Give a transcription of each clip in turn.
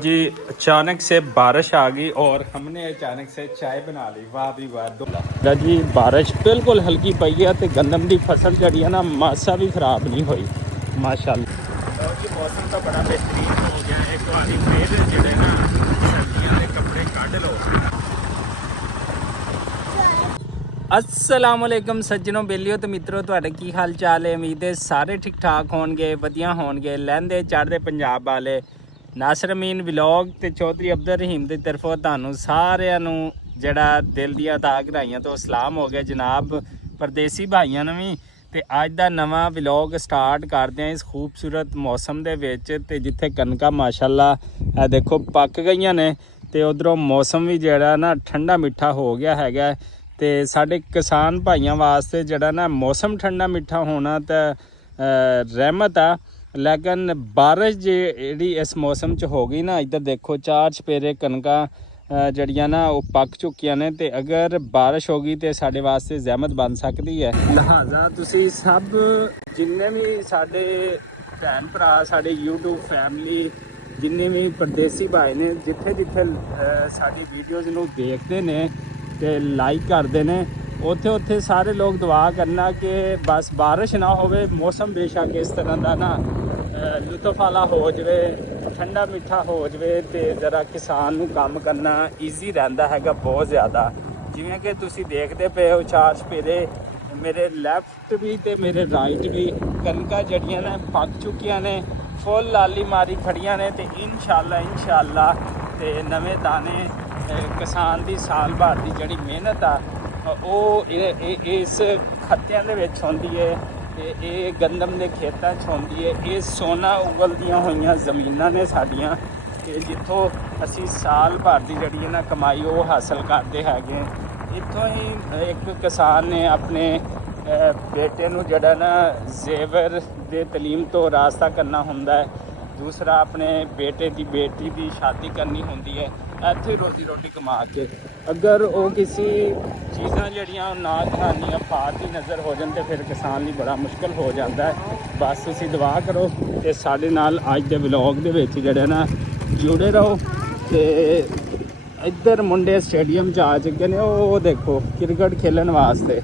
जी अचानक से बारिश आ गई और हमने अचानक से चाय बना ली। वाह भी वाह दो जी। बारिश बिल्कुल हल्की पई है तो गंदम की फसल जड़ी है ना मासा भी खराब नहीं हुई माशाअल्लाह। और जी मौसम तो बड़ा बेहतरीन हो गया। एक बार फिर जोड़े ना सर्दियों के कपड़े कढ़ लो। अस्सलाम वालेकुम सज्जनों बेलियो तो मित्रों तुहाडे की हाल चाल है। उम्मीद है सारे ठीक ठाक होणगे वधिया होणगे। लहंदे चढ़दे पंजाब वाले नासर अमीन व्लॉग ਤੇ ਚੌਧਰੀ ਅਬਦੁਲ ਰਹੀਮ ਦੀ ਤਰਫੋਂ ਤੁਹਾਨੂੰ ਸਾਰਿਆਂ ਨੂੰ ਜਿਹੜਾ ਦਿਲ ਦੀਆਂ ਤਾਂ ਗਰਾਈਆਂ ਤੋਂ ਸਲਾਮ ਹੋ ਗਿਆ ਜਨਾਬ ਪਰਦੇਸੀ ਭਾਈਆਂ ਨੂੰ ਵੀ। ਤੇ ਅੱਜ ਦਾ ਨਵਾਂ ਵਲੌਗ ਸਟਾਰਟ ਕਰਦੇ ਹਾਂ ਇਸ ਖੂਬਸੂਰਤ ਮੌਸਮ ਦੇ ਵਿੱਚ ਤੇ ਜਿੱਥੇ ਕਣਕਾਂ ਮਾਸ਼ਾਅੱਲਾ ਇਹ ਦੇਖੋ ਪੱਕ ਗਈਆਂ ਨੇ ਤੇ ਉਧਰੋਂ ਮੌਸਮ ਵੀ ਜਿਹੜਾ ਨਾ ਠੰਡਾ ਮਿੱਠਾ ਹੋ ਗਿਆ ਹੈਗਾ। ਤੇ ਸਾਡੇ ਕਿਸਾਨ ਭਾਈਆਂ ਵਾਸਤੇ ਜਿਹੜਾ ਨਾ ਮੌਸਮ ਠੰਡਾ ਮਿੱਠਾ ਹੋਣਾ ਤਾਂ ਰਹਿਮਤ ਆ। लेकिन बारिश जी इस मौसम च हो गई ना इधर देखो चार चपेरे कणकां जड़ियां ना वो पक चुकियां ने ते अगर बारिश होगी तो साढ़े वास्ते जहमत बन सकती है। लिहाजा तुसी सब जिन्ने भी साढ़े भैन भरा साढ़े यूट्यूब फैमिली जिन्ने भी परदेसी भाई ने जिथे जिथे साडी वीडियोज़ नूं देखते ने ते लाइक करते हैं उत्थे उत्थे सारे लोग दुआ करना कि बस बारिश ना होवे मौसम बेशक इस तरह का ना लुत्फ वाला हो जाए ठंडा मिठा हो जाए तो ज़रा किसान नूं काम करना ईजी रहिंदा हैगा बहुत ज़्यादा। जिवें कि तुसीं देखते पे हो चार चपेरे मेरे लैफ्ट भी तो मेरे राइट भी कणकां जड़ियां ने पक चुकियां ने फुल लाली मारी खड़ियां ने ते इंशाअल्लाह ते नवे दाने किसान दी साल भर दी जिहड़ी मेहनत आ ਉਹ ਇਸ ਖੱਤਿਆਂ ਦੇ ਵਿੱਚ ਹੁੰਦੀ ਹੈ ਤੇ ਇਹ ਗੰਦਮ ਦੇ ਖੇਤਾਂ 'ਚ ਹੁੰਦੀ ਹੈ। ਇਹ ਸੋਨਾ ਉਗਲਦੀਆਂ ਹੋਈਆਂ ਜ਼ਮੀਨਾਂ ਨੇ ਸਾਡੀਆਂ ਤੇ ਜਿੱਥੋਂ ਅਸੀਂ ਸਾਲ ਭਰ ਦੀ ਜਿਹੜੀ ਹੈ ਨਾ ਕਮਾਈ ਉਹ ਹਾਸਲ ਕਰਦੇ ਹੈਗੇ। ਇੱਥੋਂ ਹੀ ਇੱਕ ਕਿਸਾਨ ਨੇ ਆਪਣੇ ਬੇਟੇ ਨੂੰ ਜਿਹੜਾ ਨਾ ਜ਼ੇਵਰ ਦੇ ਤਾਲੀਮ ਤੋਂ ਰਾਸਤਾ ਕਰਨਾ ਹੁੰਦਾ ਹੈ। दूसरा अपने बेटे की बेटी की शादी करनी होंदी है ਇੱਥੇ रोजी रोटी कमा के अगर वो किसी चीज़ां जड़ियां ना खानियां फात ही नज़र हो जाए तो फिर किसान ਲਈ बड़ा मुश्किल हो जाता है। बस तुसीं दुआ करो ते साडे नाल अज दे व्लॉग दे विच जिहड़े ना जुड़े रहो। ते इधर मुंडे स्टेडियम च आ चुके ने वो देखो क्रिकेट खेलन वास्ते।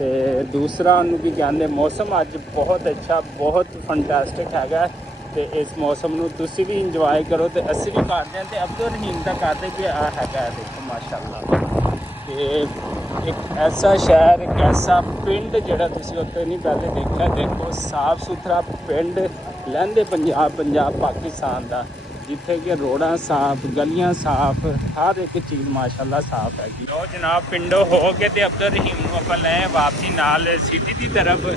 ते दूसरा उन्होंने की कहते मौसम अज बहुत अच्छा बहुत फंटैस्टिक हैगा ਤੇ ਇਸ मौसम ਨੂੰ ਤੁਸੀਂ ਵੀ ਇੰਜੋਏ ਕਰੋ ਤੇ ਅਸੀਂ ਵੀ ਕਰਦੇ ਹਾਂ ਤੇ ਅਬਦੁਲ ਰਹੀਮ ਦਾ ਕਰਦੇ ਕਿ ਆ ਹੈਗਾ ਦੇਖੋ ਮਾਸ਼ਾਅੱਲਾ। ਤੇ ਇੱਕ ਐਸਾ ਸ਼ਹਿਰ ਇੱਕ ਐਸਾ ਪਿੰਡ ਜਿਹੜਾ ਤੁਸੀਂ ਉੱਥੇ ਨਹੀਂ ਪਹਿਲੇ ਦੇਖਿਆ। ਦੇਖੋ ਸਾਫ ਸੁਥਰਾ ਪਿੰਡ ਲਹਿੰਦੇ ਪੰਜਾਬ ਪਾਕਿਸਤਾਨ ਦਾ ਜਿੱਥੇ ਕਿ ਰੋਡਾਂ ਸਾਫ ਗਲੀਆਂ ਸਾਫ ਹਰ ਇੱਕ ਚੀਜ਼ ਮਾਸ਼ਾਅੱਲਾ ਸਾਫ ਹੈਗੀ। ਲੋ ਜਨਾਬ ਪਿੰਡੋਂ ਹੋ ਕੇ ਤੇ ਅਬਦੁਲ ਰਹੀਮ ਨੂੰ ਆਪਾਂ ਲੈ ਵਾਪਸੀ ਨਾਲ ਸਿਟੀ ਦੀ ਤਰਫ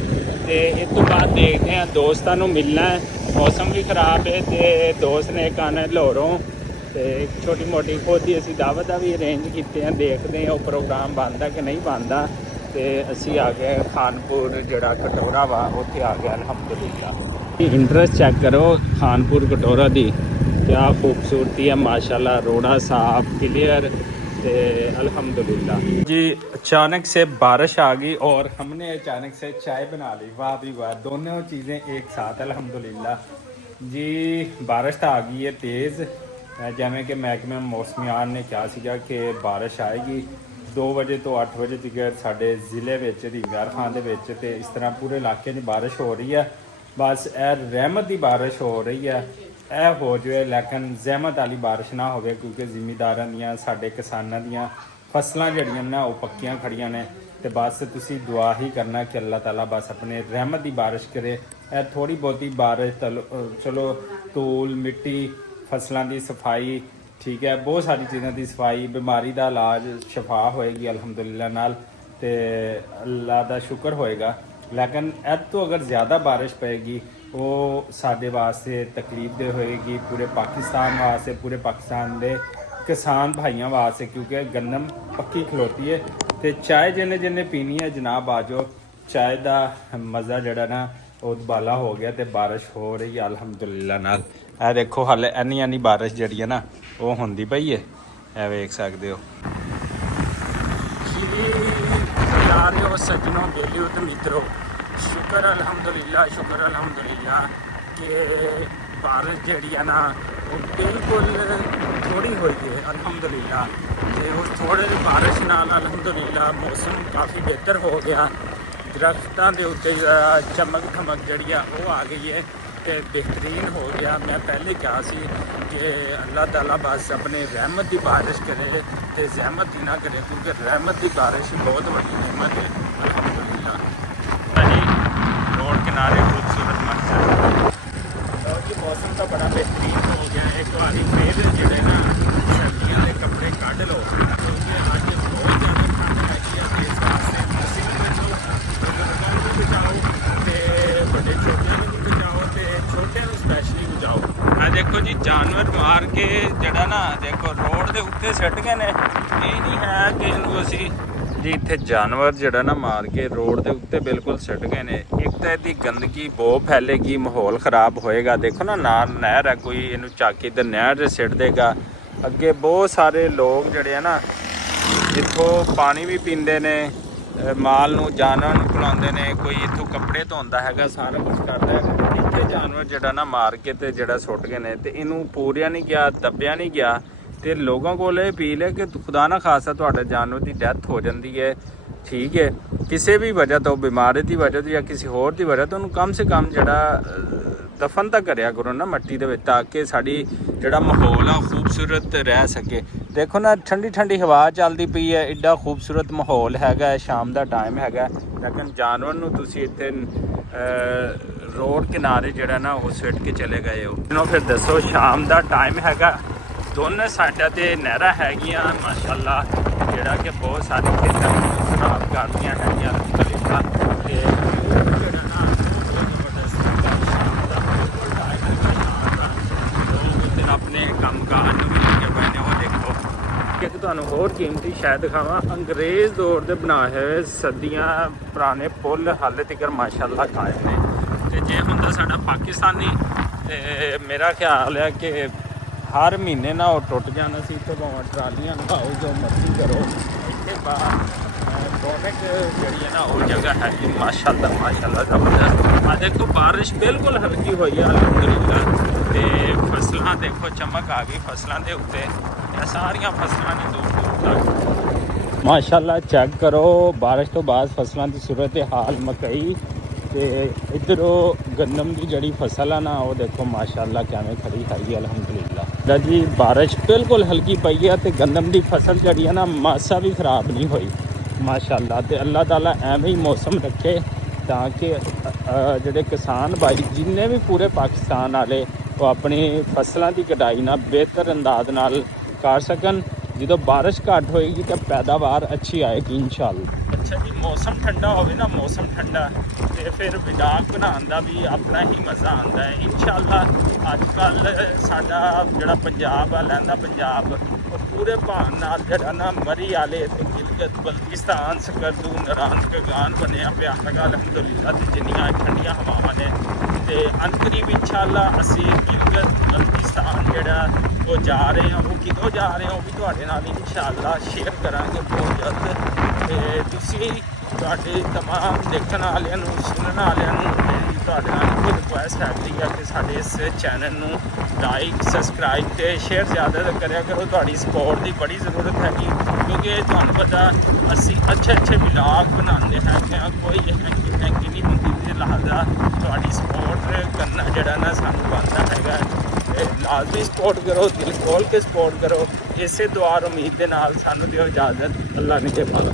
ਤੇ ਇਸ ਤੋਂ ਬਾਅਦ ਦੇਖਦੇ ਹਾਂ ਦੋਸਤਾਂ ਨੂੰ ਮਿਲਣਾ ਹੈ। मौसम भी खराब है तो दोस्त ने एक आना लाहौरों तो छोटी मोटी खुद ही असी दावत का भी अरेंज किए हैं। देखते हैं वो प्रोग्राम बनता कि नहीं बनता तो असी आ गए खानपुर जड़ा कटोरा वा उत्थे आ गया अलहमदुलिल्लाह। इंटरेस्ट चेक करो खानपुर कटोरा की क्या खूबसूरती है माशाल्लाह। रोड़ा साफ क्लियर ते अल्हम्दुलिल्लाह। जी अचानक से बारिश आ गई और हमने अचानक से चाय बना ली। वाह भी वाह दोनों चीज़ें एक साथ अल्हम्दुलिल्लाह। जी बारिश तो आ गई है तेज़ जिमें कि महकमे मौसमियान ने कहा सीगा कि बारिश आएगी 2 वजे तो 8 वजे तक साढ़े ज़िले रींगार खान के इस तरह पूरे इलाके में बारिश हो रही है। बस रहमत की बारिश हो रही है ਇਹ ਹੋ ਜਾਵੇ ਲੇਕਿਨ ਜ਼ਹਿਮਤ ਵਾਲੀ ਬਾਰਿਸ਼ ਨਾ ਹੋਵੇ ਕਿਉਂਕਿ ਜ਼ਿਮੀਂਦਾਰਾਂ ਦੀਆਂ ਸਾਡੇ ਕਿਸਾਨਾਂ ਦੀਆਂ ਫਸਲਾਂ ਜਿਹੜੀਆਂ ਨਾ ਉਹ ਪੱਕੀਆਂ ਖੜੀਆਂ ਨੇ ਤੇ ਬਸ ਤੁਸੀਂ ਦੁਆ ਹੀ ਕਰਨਾ ਕਿ ਅੱਲਾਹ ਤਾਲਾ ਬਸ ਆਪਣੇ ਰਹਿਮਤ ਦੀ ਬਾਰਿਸ਼ ਕਰੇ। ਇਹ ਥੋੜੀ ਬਹੁਤੀ ਬਾਰਿਸ਼ ਚਲੋ ਧੂਲ ਮਿੱਟੀ ਫਸਲਾਂ ਦੀ ਸਫਾਈ ਠੀਕ ਹੈ ਬਹੁਤ ਸਾਰੀ ਚੀਜ਼ਾਂ ਦੀ ਸਫਾਈ ਬਿਮਾਰੀ ਦਾ ਇਲਾਜ ਸ਼ਫਾ ਹੋਏਗੀ ਅਲਹਮਦੁਲਿਲਾ ਨਾਲ ਤੇ ਅੱਲਾਹ ਦਾ ਸ਼ੁਕਰ ਹੋਏਗਾ। लेकिन ਇਹ ਤੋਂ अगर ज़्यादा बारिश पएगी वो साढ़े वास्ते तकलीफ दे होएगी पूरे पाकिस्तान वास्ते पूरे पाकिस्तान के किसान भाइयों वास्ते क्योंकि गंदम पक्की खलोती है। तो चाय जिन्हें जिन्हें पीनी है जनाब आ जाओ चाय का मज़ा जड़ा ना वो दुबाला हो गया तो बारिश हो रही है अलहमदुलिल्लाह नाल। ਇਹ देखो हाले इन्नी बारिश जी है ना वो होंदी पई है ਇਹ वेख सकते हो। यारो सज्जनों बेलियो तो मित्रों शुक्र अल्हम्दुलिल्लाह कि ਬਾਰਿਸ਼ ਜਿਹੜੀ ਆ ਨਾ ਉਹ ਬਿਲਕੁਲ ਥੋੜੀ ਹੋਈ ਹੈ ਅਲਹਮਦੁਲਿਲਾ। ਤੇ ਉਸ ਥੋੜੇ ਜਿਹੀ ਬਾਰਿਸ਼ ਨਾਲ ਅਲਹਮਦੁਲਿਲਾ ਮੌਸਮ ਕਾਫੀ ਬਿਹਤਰ ਹੋ ਗਿਆ। ਦਰਖਤਾਂ ਦੇ ਉੱਤੇ ਚਮਕ ਧਮਕ ਜਿਹੜੀ ਆ ਉਹ ਆ ਗਈ ਹੈ ਤੇ बेहतरीन हो गया। मैं पहले कहा सी कि अल्लाह ताला बस अपने रहमत की बारिश करे तो जहमत ही ना करे, क्योंकि रहमत की बारिश बहुत बड़ी नेमत है अल्हम्दुलिल्लाह। रोड किनारे खूबसूरत मंजर और ये मौसम का बड़ा बेहतरीन हो गया। एक बार फिर जो ना सर्दियों के कपड़े कढ़ लो, क्योंकि अज बहुत ज़्यादा ठंड हैगी। इस वास्ते असीं भी बचाओ, बुजुर्गों भी बचाओ, बड़े छोटिਆਂ ਨੂੰ ਵੀ ਬਚਾਓ ਤੇ ਛੋਟਿਆਂ ਨੂੰ ਸਪੈਸ਼ਲੀ ਬਚਾਓ। ਆ ਦੇਖੋ ਜੀ ਜਾਨਵਰ ਮਾਰ ਕੇ ਜਿਹੜਾ ਨਾ ਦੇਖੋ ਰੋਡ ਦੇ ਉੱਤੇ ਸਿੱਟ ਗਏ ਨੇ। ਇਹ ਨਹੀਂ ਹੈ ਕਿ ਇਹਨੂੰ ਅਸੀਂ ਜੀ ਇੱਥੇ ਜਾਨਵਰ ਜਿਹੜਾ ਨਾ ਮਾਰ ਕੇ ਰੋਡ ਦੇ ਉੱਤੇ ਬਿਲਕੁਲ ਸਿੱਟ ਗਏ ਨੇ। ਇੱਕ ਤਾਂ ਇਹਦੀ ਗੰਦਗੀ ਬਹੁਤ ਫੈਲੇਗੀ, ਮਾਹੌਲ ਖਰਾਬ ਹੋਏਗਾ। ਦੇਖੋ ਨਾ ਨਾਲ ਨਹਿਰ ਹੈ, ਕੋਈ ਇਹਨੂੰ ਚੱਕ ਕੇ ਇੱਧਰ ਨਹਿਰ 'ਚ ਸਿੱਟ ਦੇਗਾ। ਅੱਗੇ ਬਹੁਤ ਸਾਰੇ ਲੋਕ ਜਿਹੜੇ ਆ ਨਾ ਇੱਥੋਂ ਪਾਣੀ ਵੀ ਪੀਂਦੇ ਨੇ, ਮਾਲ ਨੂੰ ਜਾਨਵਰ ਨੂੰ ਪਿਲਾਉਂਦੇ ਨੇ, ਕੋਈ ਇੱਥੋਂ ਕੱਪੜੇ ਧੋਂਦਾ ਹੈਗਾ, ਸਾਰਾ ਕੁਝ ਕਰਦਾ ਹੈ। ਇੱਥੇ ਜਾਨਵਰ ਜਿਹੜਾ ਨਾ ਮਾਰ ਕੇ ਤੇ ਜਿਹੜਾ ਸੁੱਟ ਗਏ ਨੇ ਤੇ ਇਹਨੂੰ ਪੂਰਿਆ ਨਹੀਂ ਗਿਆ, ਦੱਬਿਆ ਨਹੀਂ ਗਿਆ। ਤੇ ਲੋਕਾਂ ਕੋਲ ਇਹ ਅਪੀਲ ਹੈ ਕਿ ਖੁਦਾ ਨਾ ਖਾਸਾ ਤੁਹਾਡੇ ਜਾਨਵਰ ਦੀ ਡੈਥ ਹੋ ਜਾਂਦੀ ਹੈ, ਠੀਕ ਹੈ, ਕਿਸੇ ਵੀ ਵਜ੍ਹਾ ਤੋਂ, ਬਿਮਾਰੀ ਦੀ ਵਜ੍ਹਾ ਤੋਂ ਜਾਂ ਕਿਸੇ ਹੋਰ ਦੀ ਵਜ੍ਹਾ ਤੋਂ, ਉਹਨੂੰ ਕਮ ਸੇ ਕਮ ਜਿਹੜਾ ਦਫਨ ਤਾਂ ਕਰਿਆ ਕਰੋ ਨਾ ਮਿੱਟੀ ਦੇ ਵਿੱਚ, ਤਾਂ ਕਿ ਸਾਡੀ ਜਿਹੜਾ ਮਾਹੌਲ ਆ ਖੂਬਸੂਰਤ ਰਹਿ ਸਕੇ। ਦੇਖੋ ਨਾ ਠੰਡੀ ਠੰਡੀ ਹਵਾ ਚੱਲਦੀ ਪਈ ਹੈ, ਐਡਾ ਖੂਬਸੂਰਤ ਮਾਹੌਲ ਹੈਗਾ, ਸ਼ਾਮ ਦਾ ਟਾਈਮ ਹੈਗਾ, ਲੇਕਿਨ ਜਾਨਵਰ ਨੂੰ ਤੁਸੀਂ ਇੱਥੇ ਰੋਡ ਕਿਨਾਰੇ ਜਿਹੜਾ ਨਾ ਉਹ ਸਿੱਟ ਕੇ ਚਲੇ ਗਏ ਹੋ। ਇਹਨੂੰ ਫਿਰ ਦੱਸੋ, ਸ਼ਾਮ ਦਾ ਟਾਈਮ ਹੈਗਾ, ਦੋਨੇ ਸਾਈਡਾਂ ਤੇ ਨਹਿਰਾਂ ਹੈਗੀਆਂ ਮਾਸ਼ਾਅੱਲਾ, ਜਿਹੜਾ ਕਿ ਬਹੁਤ ਸਾਰੇ ਖੇਤਾਂ ਨੂੰ ਖਰਾਬ ਕਰਦੀਆਂ ਹੈਗੀਆਂ ਅਲਹਮਦੁਲਿਲਾ। ਤੇ ਜਿਹੜਾ ਨਾ ਆਪਣੇ ਕੰਮ ਕਾਰ ਨੂੰ ਵੀ ਲੱਗੇ ਪਏ ਨੇ। ਉਹ ਦੇਖੋ ਇੱਕ ਤੁਹਾਨੂੰ ਹੋਰ ਕੀਮਤੀ ਸ਼ਾਇਦ ਦਿਖਾਵਾਂ, ਅੰਗਰੇਜ਼ ਦੌਰ ਦੇ ਬਣਾਏ ਹੋਏ ਸਦੀਆਂ ਪੁਰਾਣੇ ਪੁੱਲ ਹਾਲੇ ਤੱਕ ਮਾਸ਼ਾਅੱਲਾ ਕਾਇਮ ਨੇ। ਤੇ ਜੇ ਹੁੰਦਾ ਸਾਡਾ ਪਾਕਿਸਤਾਨੀ ਤੇ ਮੇਰਾ ਖਿਆਲ ਹੈ ਕਿ ਹਰ ਮਹੀਨੇ ਨਾ ਉਹ ਟੁੱਟ ਜਾਣਾ ਸੀ। ਇੱਥੇ ਭਾਵੇਂ ਟਰਾਲੀਆਂ ਲਗਾਓ, ਜੋ ਮਰਜ਼ੀ ਕਰੋ, ਇੱਥੇ ਬਾਹਰ ਗੌਰਮੈਂਟ ਜਿਹੜੀ ਹੈ ਨਾ ਉਹ ਜਗ੍ਹਾ ਹੈਗੀ ਮਾਸ਼ਾਅੱਲਾ ਮਾਸ਼ਾਅੱਲਾ ਜ਼ਬਰਦਸਤ। ਆ ਦੇਖੋ ਬਾਰਿਸ਼ ਬਿਲਕੁਲ ਹਲਕੀ ਹੋਈ ਹੈ ਅਲਹਮਦੁਲਿਲਾ। ਤੇ ਫਸਲਾਂ ਦੇਖੋ ਚਮਕ ਆ ਗਈ ਫਸਲਾਂ ਦੇ ਉੱਤੇ, ਇਹ ਸਾਰੀਆਂ ਫਸਲਾਂ ਨੇ ਦੂਰ ਦੂਰ ਤੱਕ ਮਾਸ਼ਾਅੱਲਾ। ਚੈੱਕ ਕਰੋ ਬਾਰਿਸ਼ ਤੋਂ ਬਾਅਦ ਫਸਲਾਂ ਦੀ ਸੂਰਤ ਹਾਲ। ਮਕਈ ਤੇ ਇੱਧਰੋਂ ਗੰਦਮ ਦੀ ਜਿਹੜੀ ਫਸਲ ਆ ਨਾ ਉਹ ਦੇਖੋ ਮਾਸ਼ਾਅੱਲਾ ਕਿਵੇਂ ਖੜੀ ਹੈਗੀ ਅਲਹਮਦੁਲਿਲਾ। ਜੀ ਬਾਰਿਸ਼ ਬਿਲਕੁਲ ਹਲਕੀ ਪਈ ਹੈ ਤੇ ਗੰਦਮ ਦੀ ਫਸਲ ਜਿਹੜੀ ਆ ਨਾ ਮਾਸਾ ਵੀ ਖਰਾਬ ਨਹੀਂ ਹੋਈ ਮਾਸ਼ਾਅੱਲਾ। ਤੇ ਅੱਲਾਹ ਤਾਲਾ ਐਵੇਂ ਹੀ ਮੌਸਮ ਰੱਖੇ ਤਾਂ ਕਿ ਜਿਹੜੇ ਕਿਸਾਨ ਭਾਈ ਜਿੰਨੇ ਵੀ ਪੂਰੇ ਪਾਕਿਸਤਾਨ ਵਾਲੇ ਉਹ ਆਪਣੀ ਫਸਲਾਂ ਦੀ ਕਟਾਈ ਨਾਲ ਬਿਹਤਰ ਅੰਦਾਜ਼ ਨਾਲ ਕਰ ਸਕਣ। ਜਦੋਂ ਬਾਰਿਸ਼ ਘੱਟ ਹੋਏਗੀ ਤਾਂ ਪੈਦਾਵਾਰ ਅੱਛੀ ਆਏਗੀ ਇਨਸ਼ਾਅੱਲਾ। ਅੱਛਾ ਜੀ, ਮੌਸਮ ਠੰਡਾ ਹੋਵੇ ਨਾ, ਮੌਸਮ ਠੰਡਾ ਤੇ ਫਿਰ ਵਲੌਗ ਬਣਾਉਣ ਦਾ ਵੀ ਆਪਣਾ ਹੀ ਮਜ਼ਾ ਆਉਂਦਾ ਹੈ ਇਨਸ਼ਾਅੱਲਾ। ਅੱਜ ਕੱਲ੍ਹ ਸਾਡਾ ਜਿਹੜਾ ਪੰਜਾਬ ਆ, ਲਹਿੰਦਾ ਪੰਜਾਬ, ਉਹ ਪੂਰੇ ਭਾਣ ਨਾਲ ਜਿਹੜਾ ਨਾ ਮਰੀ ਵਾਲੇ ਤੇ ਗਿਲਗਿਤ ਬਲਤਿਸਤਾਨ ਸਕਰਦੂ ਨਰਾਨ ਕਗਾਨ ਬਣਿਆ ਪਿਆ ਹੈਗਾ ਅਲਹਮਦੁਲਿਲਾ। ਤੇ ਜਿੰਨੀਆਂ ਠੰਡੀਆਂ ਹਵਾਵਾਂ ਨੇ ਤੇ ਅੰਤਰੀਬ ਇਨਸ਼ਾਅੱਲਾ ਅਸੀਂ ਗਿਲਗਿਤ ਬਲਤਿਸਤਾਨ ਜਿਹੜਾ ਉਹ ਜਾ ਰਹੇ ਹਾਂ। ਉਹ ਕਿਦੋਂ ਜਾ ਰਹੇ ਹਾਂ ਉਹ ਵੀ ਤੁਹਾਡੇ ਨਾਲ ਇਨਸ਼ਾਅੱਲਾ ਸ਼ੇਅਰ ਕਰਾਂਗੇ ਬਹੁਤ ਜਲਦ। ਤੇ ਤੁਸੀਂ ਤੁਹਾਡੇ ਤਮਾਮ ਦੇਖਣ ਵਾਲਿਆਂ ਨੂੰ, ਸੁਣਨ ਵਾਲਿਆਂ ਨੂੰ ਮੇਰੀ ਤੁਹਾਡੇ ਨਾਲ ਕੋਈ ਰਿਕੁਐਸਟ ਹੈਗੀ ਆ ਕਿ ਸਾਡੇ ਇਸ ਚੈਨਲ ਨੂੰ ਲਾਈਕ, ਸਬਸਕ੍ਰਾਈਬ ਤੇ ਸ਼ੇਅਰ ਜ਼ਿਆਦਾ ਕਰਿਆ ਕਰੋ। ਤੁਹਾਡੀ ਸਪੋਰਟ ਦੀ ਬੜੀ ਜ਼ਰੂਰਤ ਹੈਗੀ, ਕਿਉਂਕਿ ਤੁਹਾਨੂੰ ਪਤਾ ਅਸੀਂ ਅੱਛੇ ਵਲੌਗ ਬਣਾਉਂਦੇ ਹੈਗੇ ਹਾਂ, ਕੋਈ ਹੈਂਕੀ ਨਹੀਂ ਹੁੰਦੀ। ਤੇ ਲਿਹਾਜ਼ਾ ਤੁਹਾਡੀ ਸਪੋਰਟ ਕਰਨਾ ਜਿਹੜਾ ਨਾ ਸਾਨੂੰ ਬਣਦਾ ਹੈਗਾ। ਲਾਜ਼ਮੀ ਸਪੋਰਟ ਕਰੋ, ਦਿਲ ਖੋਲ੍ਹ ਕੇ ਸਪੋਰਟ ਕਰੋ। ਇਸੇ ਦੁਆ ਉਮੀਦ ਦੇ ਨਾਲ ਸਾਨੂੰ ਦਿਓ ਇਜਾਜ਼ਤ। ਅੱਲਾ ਨੇ ਕੇ ਪਾਲਾ।